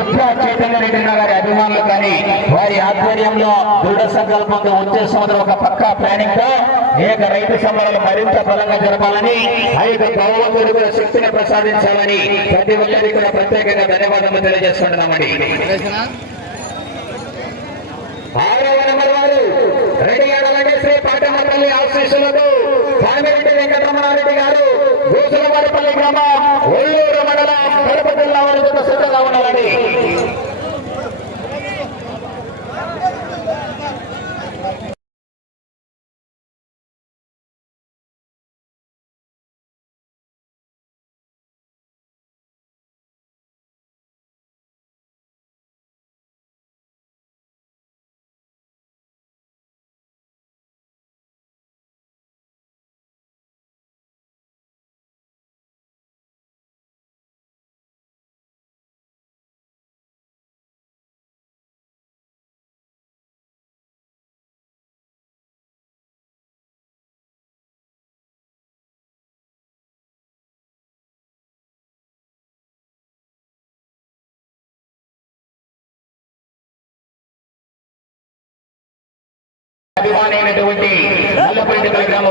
ముఖ్య చైతన్య రెడ్డి గారి అభిమానులు కానీ వారి ఆధ్వర్యంలో దృఢ సంకల్పంతో వచ్చే సంవత్సరం ఒక పక్కా ప్లానింగ్తో ఏక రైతు సంబరాలు మరింత బలంగా జరపాలని ఐదు యొక్క భగవంతుడు కూడా శక్తిని ప్రసాదించాలని ప్రతి ఒక్కరికి కూడా ప్రత్యేకంగా ధన్యవాదాలు తెలియజేస్తున్నామండి ఆరవ నెంబర్ వారు రెడ్డి గారు శ్రీ పాటమపల్లి ఆశీస్సులతో కామిరెడ్డి వెంకటరమణారెడ్డి గారు. గోసులవారిపల్లి గ్రామం ఒల్లూరు మండలం కడప జిల్లా వారి సిద్ధంగా ఉన్నారండి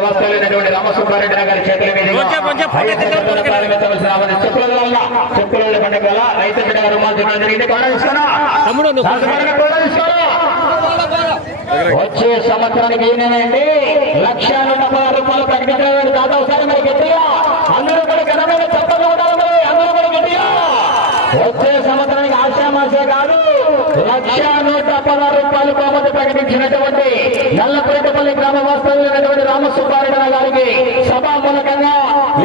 రామసుబ్బారెడ్డి గారి చేతుల మీదుగా ప్రారంభించవలసిన చెప్పుల వల్ల చెప్పుల పండుగ వల్ల రైతు బిడ్డ తినడం జరిగింది. వచ్చే సంవత్సరానికి ఏమేనండి లక్ష నూట పదహారు రూపాయలు ప్రకటించడం దాదాపు సార్ మరి గట్టిగా. అందరూ కూడా ఘనమైన మరి. అందరూ కూడా గట్టిగా. వచ్చే సంవత్సరానికి ఆశామాసే కాదు. లక్ష నూట పదహారు రూపాయలు బహుమతి ప్రకటించినటువంటి నల్లపేటపల్లి గ్రామ వాస్తవులైనటువంటి రామసుబ్బారెడ్డి గారికి సభా మూలకంగా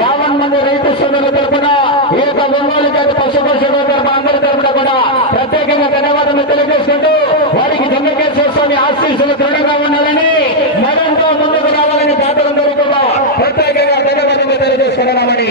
యాభై మంది రైతు సోదరుల తరఫున ఈ యొక్క ఒంగోలు జాతి పశుపక్షుల తరఫున అందరి తరఫున కూడా ప్రత్యేకంగా ధన్యవాదాలు తెలియజేసుకుంటూ వారికి జమ్మకేశ్వర స్వామి ఆశీస్సులు దృఢంగా ఉండాలని మరింత ముందుకు రావాలని దాతలందరూ కూడా ప్రత్యేకంగా ధన్యవాదాలు తెలియజేసుకున్నామని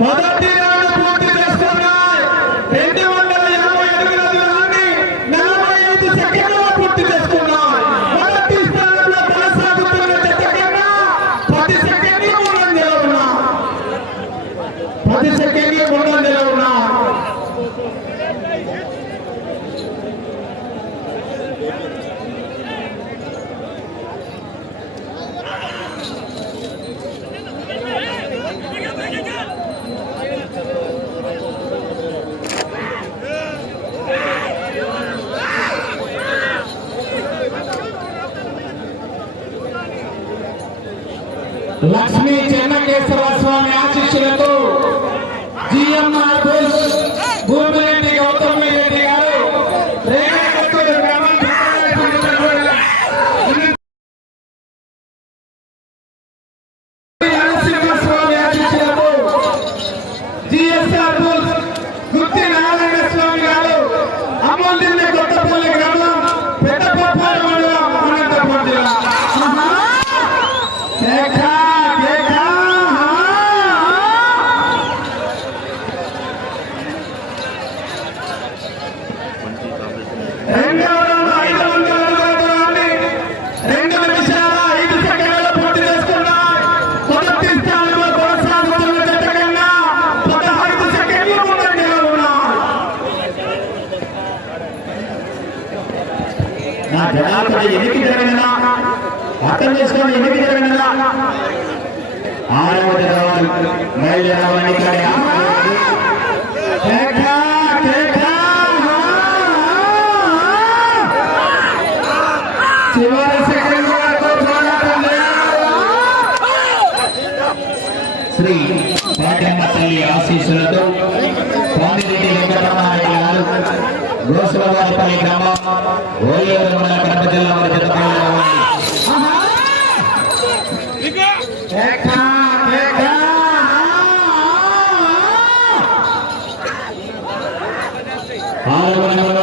మొదటి లక్ష్మీ చెన్నకేశ్వర స్వామి ఆశిష్యులతో జిఎంఆర్ అక్కడ ఎన్నిక జరగన అర్థం చేసుకుని ఎన్నిక జరగన శ్రీ పాటమ్మ తల్లి ఆశీస్సులతో గోసులవారిపల్లి గ్రామం ఓలేరు మండల కడప జిల్లా వారి ఆరు మండలంలో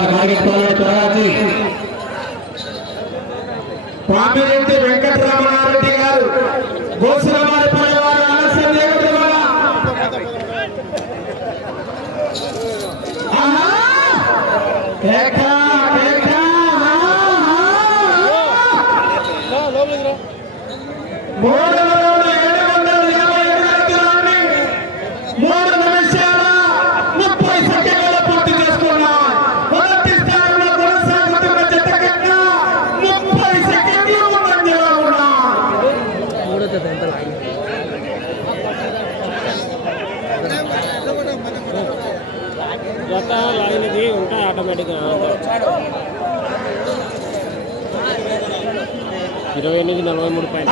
ఇరవై ఎనిమిది నలభై మూడు పాయింట్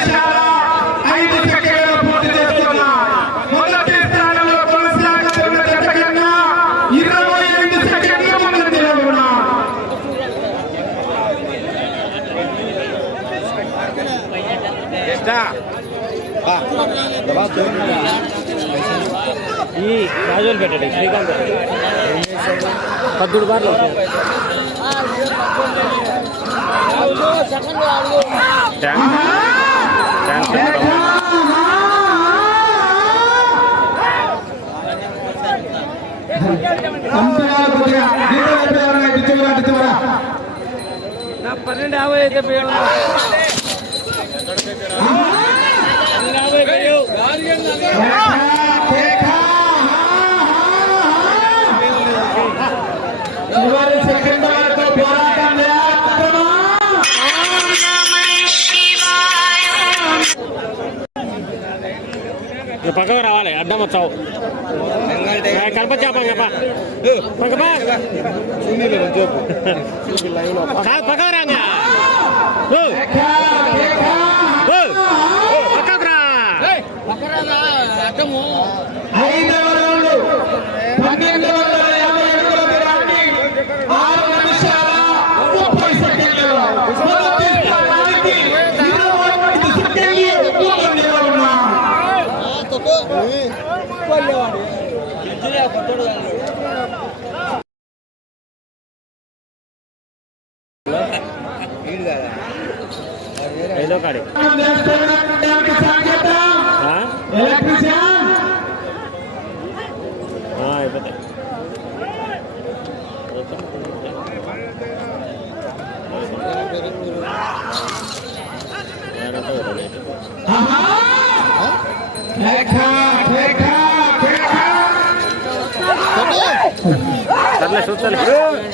ఈ రాజులు పెట్టాడు శ్రీకాంత్ పద్దుడు బార్లు పన్నెండు యాభై అయితే గార్డియన్ పక్కకు రావాలి అడ్డం వచ్చావు కలపచ్చాపా పక్కపా పక్కకు రా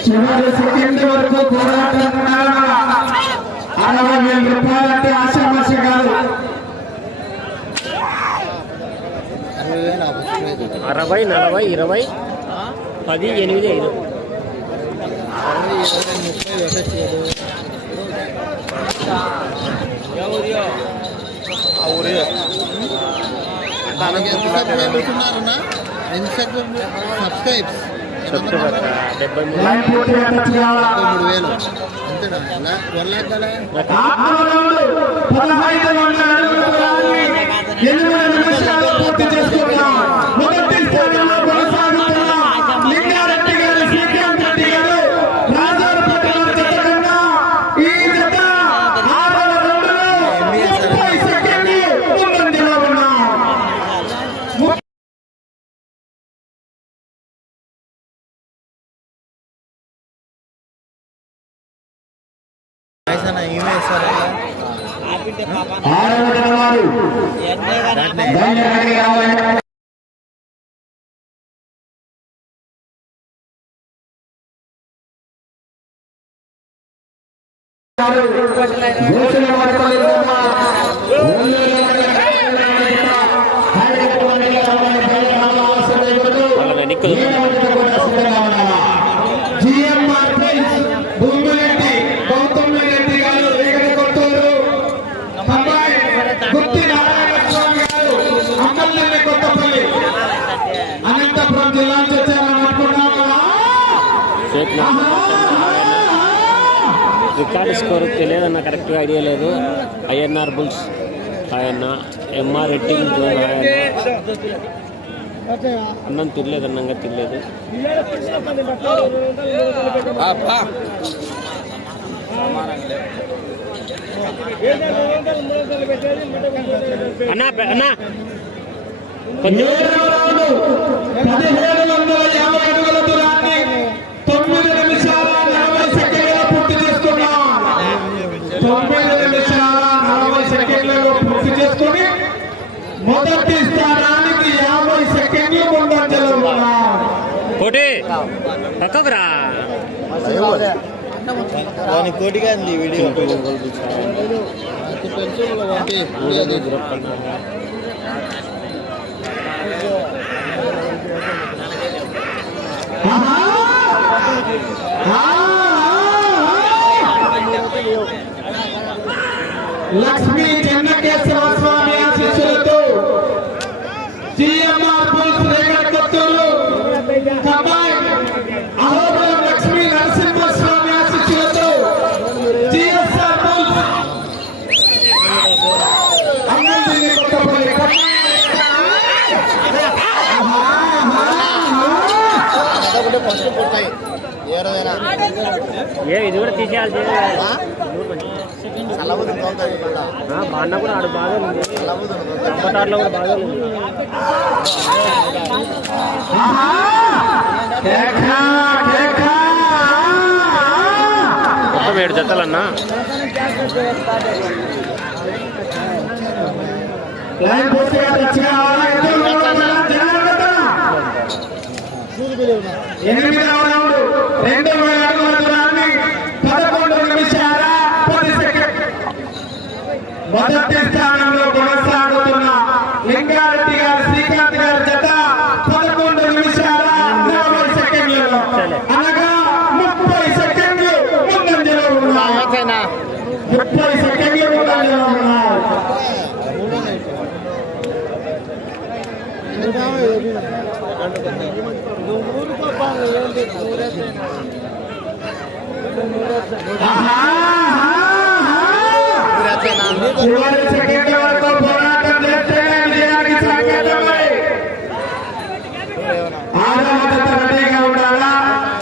చివరి సెకండ్ అరవై నలభై ఇరవై పది ఎనిమిది ఐదు. ఊరియో? డెబ్బై సబ్స్క్రైబ్స్ లైన్ మూడు వేలు అంతేనా వన్ కదా పదహైదు వందల ఎనిమిది నిమిషాలు పూర్తి చేసుకున్నాం మొదటి స్థానంలో కొనసాగుతున్న లింగారెడ్డి గారు శ్రీకాంత్ రెడ్డి గారు రాజారపట్నం జత కన్నా ఈ జత ఆరవ రౌండ్లో ముప్పై సెకండ్లు ముందంజలో ఉన్నాం పైసా ఈమె ఇస్తారా ఆరవ జత వారు ధైర్యానికి రావాలి ఘోషణ వార్తలు వాళ్ళ వెనక్కు జిఎంఆర్ ప్రైజ్ భూమిరెడ్డి గౌతమ్ రెడ్డి గారు రేగడి కొత్తూరు అబ్బాయి గుత్తి నారాయణ స్వామి గారు అమ్మల్ని కొత్తపల్లి అనంతపురం జిల్లా నుంచి వచ్చారని అనుకున్నామా చేతిలో రికార్డు స్కోర్ తెలియదన్న కరెక్ట్గా ఐడియా లేదు. ఐఎన్ఆర్ బుల్స్ ఆయన ఎంఆర్ రెడ్డింగ్ జోన్ ఆయన. అన్నం తినలేదు అన్నంగా తినలేదు. అన్నా అన్నా. కొంచెం. మొదటి స్థానానికి యాభై సెకండ్లు ముందంజలో కోటి పక్కకు రా దాని కోటిగా ఉంది ఈ వీడియో. లక్ష్మీ చెన్నకేశ్వర ఫస్ట్ పుట్టాయి ఏడదైనా? ఏ ఇది కూడా తీసేయాల్సి చల్లబుద్ధి మా అన్న కూడా ఆడు బాగా ఉంది. చల్లబుద్ధి కూడా బాగా ఉంది! మొత్తం ఏడు జతలన్నా? లైన్ పూర్తిగా టచ్ కావాలా? ఎనిమిదవ రౌండ్ రెండు వేల అడుగుల దూరాన్ని పదకొండు నిమిషాల పది సెకండ్. మొదటి స్థానంలో కొనసాగుతున్న లింగారెడ్డి గారు శ్రీకాంత్ గారి జత పదకొండు నిమిషాల నలభై సెకండ్లలో అనగా ముప్పై సెకండ్లు ముందంజలో ఉన్నాయి ముప్పై సెకండ్లు ముందంజలో ఉన్నాయి చివరి సెకండ్ల వరకు పోరాటం చేస్తేనే విజయానికి సంకేతమై ఆరవ జత రెడీగా ఉండాలా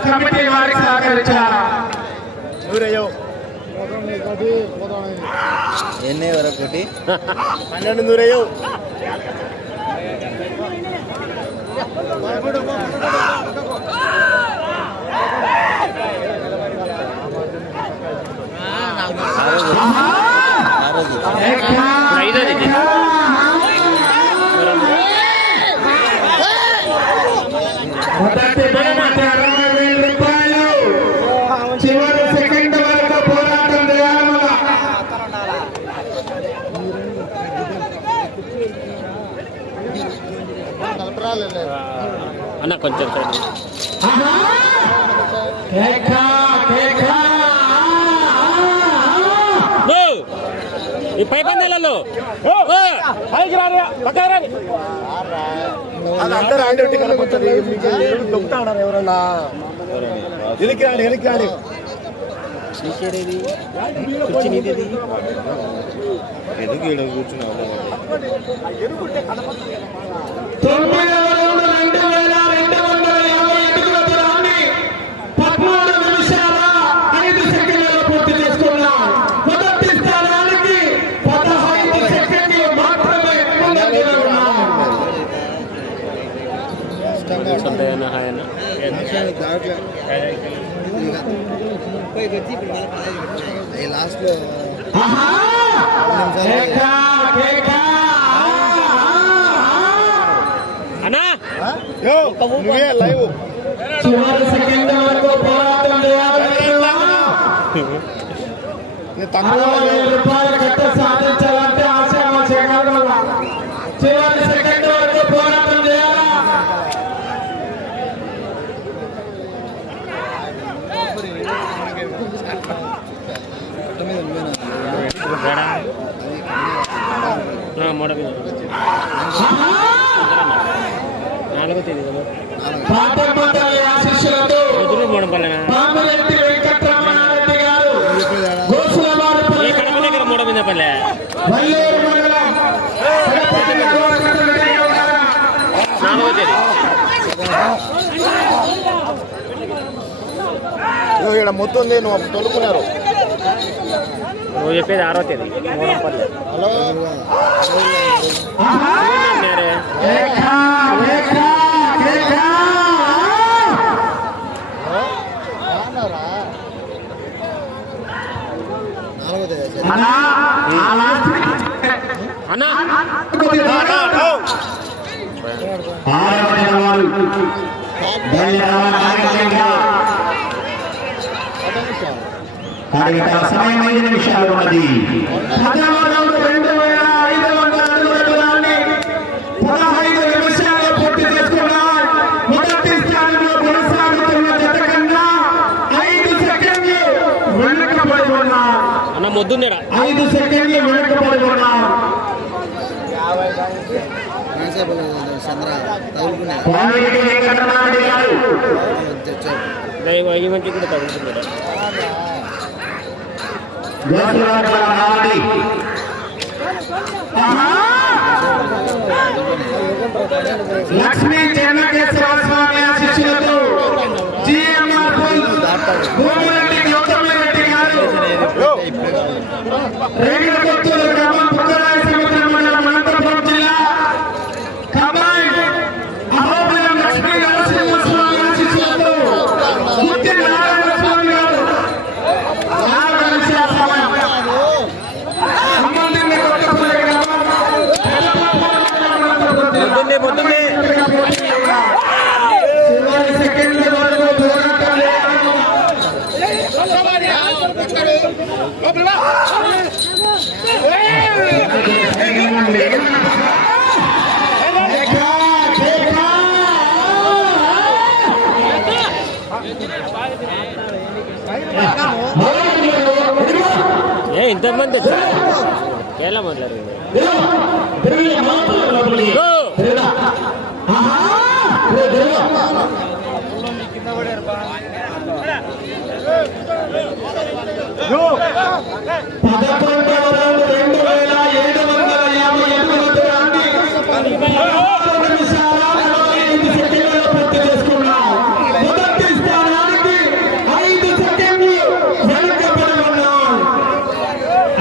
కమిటీ వారికి సహకరించాలా ఎన్ని వరకు ఒకటి పన్నెండు నూరయ్యో ఐదోది ఇది. ఎక్కా. మొదటి బహుమతి అరవై వేల రూపాయలు చివరి సెకండ్ వరకు పోరాటం చేయాలి అన్న కొంచెం! ఈ పై పందాలలో! పైకి రాని. అందరూ ఎవరన్నా? ఎందుకు కూర్చున్నావు తొమ్మిదవ రౌండ్ రెండు వేల రెండు వందల యాభై అడుగుల దూరాన్ని పదమూడు నిమిషాల ఐదు సెకండ్లలో పూర్తి చేసుకున్నాం మొదటి స్థానానికి పదహైదు సెకండ్లు మాత్రమే ముందంజలో ఉన్నాం సొంతగా హాయ్ అన్న లాస్ట్లో ఆహా! కేక, కేక, ఆ, ఆ, అన్నా యో నువ్వే లైవ్. చివరి సెకండ్ వరకు పోరాటం చేయాలి అరవై వేల రూపాయల కట్ట సాధించాలంటే ఆశామాష కాదు చివరి సెకండ్ వరకు పోరాటం చేయాలా మూడ నాలుగో తేదీ కదా. కడప దగ్గర. నాలుగో మొత్తం నువ్వు తొలుకున్నారు. నువ్వు చెప్పేది ఆరో తేదీ మూడం పల్లె మొదటి స్థానంలో కొనసాగుతున్న జత కన్నా ఐదు సెకండ్లు వెనుకబడి ఉన్నారు అన్న మొద్దుండేడా ఐదు సెకండ్లు వెనుకబడి ఉన్నారు చంద్ర తగులుకునే కోనేటి వెంకటరమణారెడ్డి గారు దైవ ఈ మంచి కూడా తగులుతున్నాడు గోసులవారిపల్లి నాడి. ఆహా! లక్ష్మీ చెన్నకేశ్వర స్వామి ఆశీస్సులతో జిఎంఆర్ భూమిరెడ్డి గౌతమ్ రెడ్డి గారు రేణుకొత్తూరు గ్రామం పుక్కరాయ సముద్రం మండలం అనంతపురం జిల్లా కంబైన్ అహోబిలం లక్ష్మీ నరసింహస్వామి ఆశీస్సులతో ముత్తి నారాయణ స్వామి గారు నాలుగు నిమిషాల సమయం సంబంధిత కొత్తపల్లి గ్రామం పొద్దున్నే పొద్దున్నే చివరి సెకండ్ల వరకు పోరాటం చేయాలి. కేకా, కేకా. ఏ ఇంతమంది కేరళ మాట్లాడు తిరిగి మాత్రం లోపలికి. గో! తిరిగిరా. ఆహా! తిరిగి, తిరిగి. పదకొండవ రౌండ్ రెండు వేల ఏడు వందల యాభై ఎనిమిది దూరాన్ని పదహారు నిమిషాల నలభై ఐదు సెకండ్లలో పూర్తి చేసుకున్నాం. మొదటి స్థానానికి ఐదు సెకండ్లు వెనుకబడి ఉన్నాం.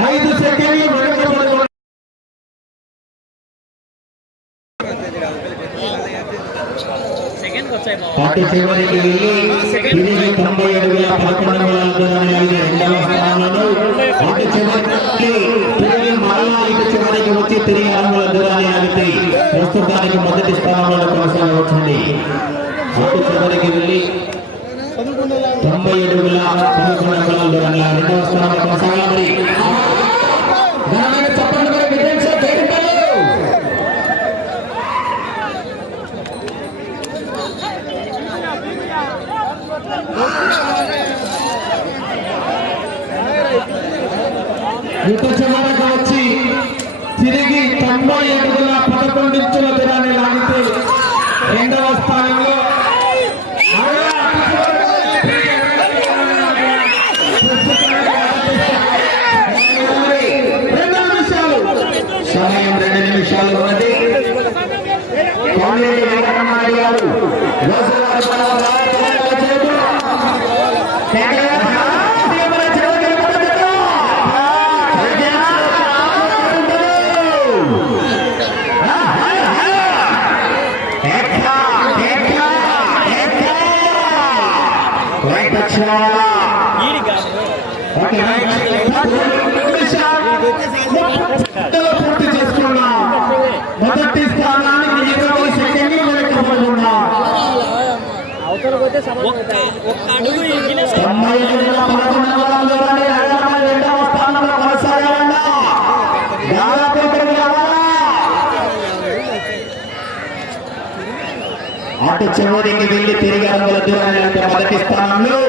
ఐదు సెకండ్లు వెనుకబడి ఉన్నాం. అటు చివరికి వెళ్ళి తిరిగి తొంభై ఏడు వేల పదకొండు వందల దూరాన్ని ఐదు రెండవ స్థానంలో అటు చివరికి తిరిగి మరలా ఇటు చివరికి వచ్చి తిరిగి నాలుగు దూరాన్ని ఆగితే ప్రస్తుతానికి మొదటి స్థానంలో కొనసాగవచ్చింది అటు చివరికి వెళ్ళి తొంభై ఏడు వేల పదకొండు వందల దూరాన్ని రెండవ స్థానంలో కొనసాగాలి ఘనమైన చప్పట్లు మరి విజయం సార్ జయగొట్టారు. రెండవ స్థానంలో రెండు నిమిషాలు సమయం రెండు నిమిషాలు ఉన్నది కాలేజీ వెంకటరమణ గారు రోజువారీ మన రాజకీయాల చేతులు. కేకలు. తీవ్ర చివరికి మొదలుపెట్టు. ఎక్కా, ఎక్కా, ఎక్కా. రైట్ వచ్చిన వాళ్ళ. Okay, right. గంటలు పూర్తి చేసుకున్నాం మొదటి స్థానానికి ఇరవై సెకండ్లు వెనకబడున్నాం తొంభై ఎనిమిదిలో పదకొండు వందల ఇరవై ఐదవ రెండవ స్థానంలో కొనసాగాలన్నా దాదాపు ఇక్కడికి రావాలా అటు చివరికి వెళ్ళి తిరిగి అడుగుల దూరాన్ని వెళ్తే మొదటి స్థానంలో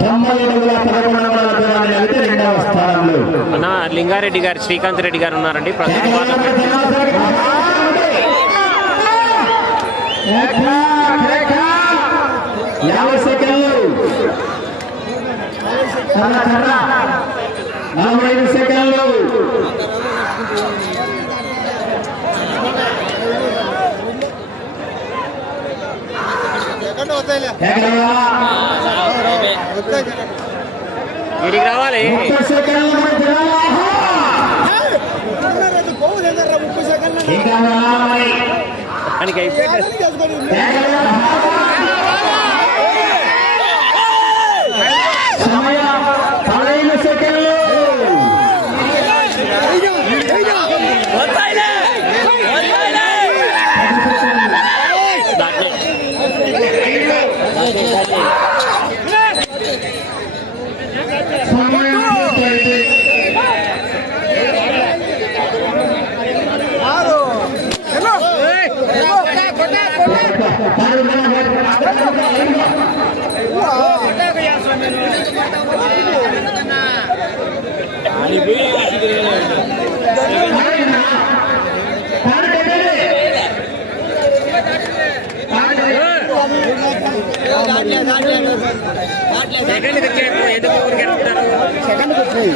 తొంభై అడుగుల పదకొండు వందల దూరాన్ని వెళ్తే రెండవ స్థానంలో అన్న లింగారెడ్డి గారు శ్రీకాంత్ రెడ్డి గారు ఉన్నారండి. ప్రస్తుతం వాళ్ళు యాభై సెకండ్లు కర్ర, కర్ర. నలభై ఐదు సెకండ్లు? వీడికి రావాలి ఇంకా రావాలి. దానికి అయిపోయింది ఎక్కడయ్యా? సమయం పదహైదు సెకండ్లు దాంట్లో సమయం పూర్తయింది సెకండ్ వచ్చారు ఎందుకు ఊరికి వెళ్తున్నారు సెకండ్ వచ్చాయి.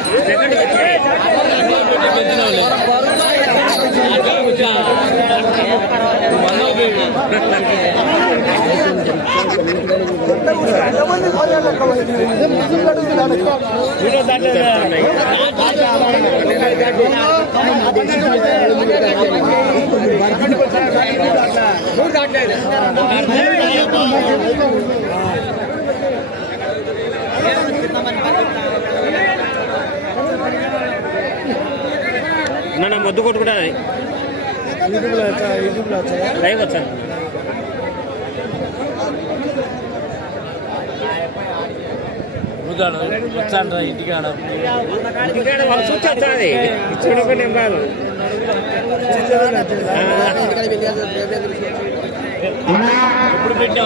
మన మొద్దు కొట్టుకుంటా లైవ్ వచ్చాను ఇంటికాడ. ఇంటికాడ వాళ్ళు చూసి అది. చూడకుండా నేను కాదు. ఎప్పుడు పెట్టినా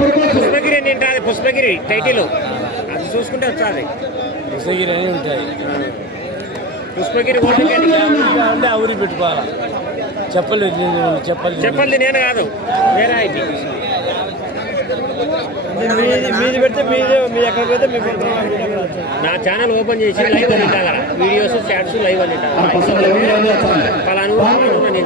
పడుకోవచ్చు పుష్పగిరి అని ఉంటుంది పుష్పగిరి టైటిల్. అది చూసుకుంటే వచ్చాది. ఉసగిరి అని ఉంటాయి. పుష్పగిరి అంటే ఆ ఊరికి పెట్టుకోవాలా? చెప్పలు చెప్పలు చెప్పండి నేను కాదు. వేరే ఐటీ మీది మీది పెడితే మీదే మీ ఎక్కడ పెడితే మీ నా ఛానల్ ఓపెన్ చేసి లైవ్ అని ఉంటా వీడియోస్ చాట్స్ లైవ్ అని వస్తారు? పలాను పలాను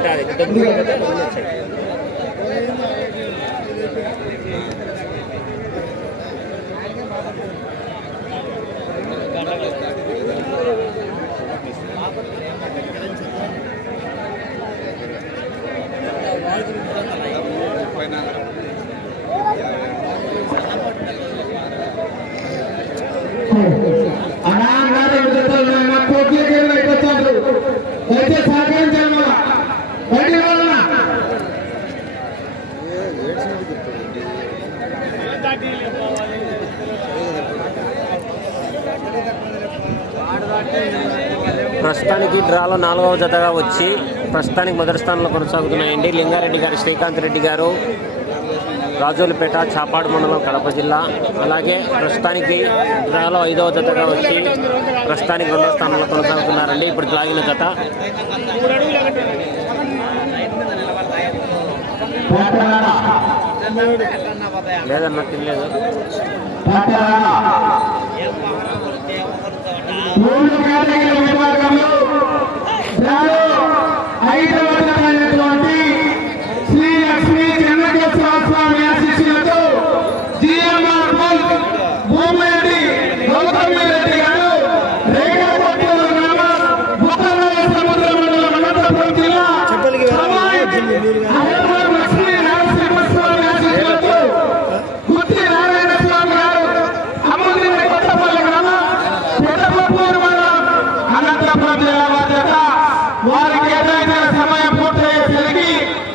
డ్రాలో నాలుగవ జతగా వచ్చి ప్రస్తుతానికి మొదటి స్థానంలో కొనసాగుతున్నాయండి లింగారెడ్డి గారు శ్రీకాంత్ రెడ్డి గారు రాజోలపేట చాపాడు మండలం కడప జిల్లా. అలాగే ప్రస్తుతానికి డ్రాలో ఐదవ జతగా వచ్చి ప్రస్తుతానికి రెండవ స్థానంలో కొనసాగుతున్నారండి. ఇప్పుడు లాగిన జత. పేటరాడ లేదన్న తినలేదు. మూడు కేటగిరీల విభాగంలో ఐదవ శ్రీ లక్ష్మీ చెన్నకేశ్వర స్వామి ఆశీస్సులతో జిఎంఆర్ బల్క్ భూమిరెడ్డి గౌతమి రెడ్డి గారు రేగపట్ల గ్రామం భూతరాయ సముద్ర మండలం అనంతపురం జిల్లా హైదరాబాద్ లక్ష్మీ నరసింహస్వామి ఆశీస్సులతో గుత్తి నారాయణ స్వామి గారు అమూల్య కొత్తపల్లి గ్రామం పెద్దపూర్ మండలం అనంతపురం జిల్లా బాధ్యత వారికి ఏదైతే సమయం పూర్తయ్యేసరికి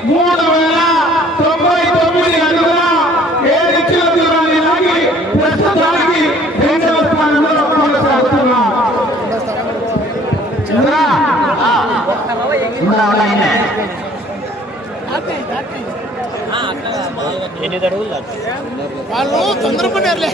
మూడు వేల తొంభై తొమ్మిది అడుగుల ఏడు ఇంచుల దూరాన్ని లాగి ప్రస్తుతానికి రెండవ స్థానంలో కొనసాగుతున్నాం చంద్రా ఆ. ఇంకా అలాగే. ఎనిమిది అడుగులు వాళ్ళు తొందరపడారులే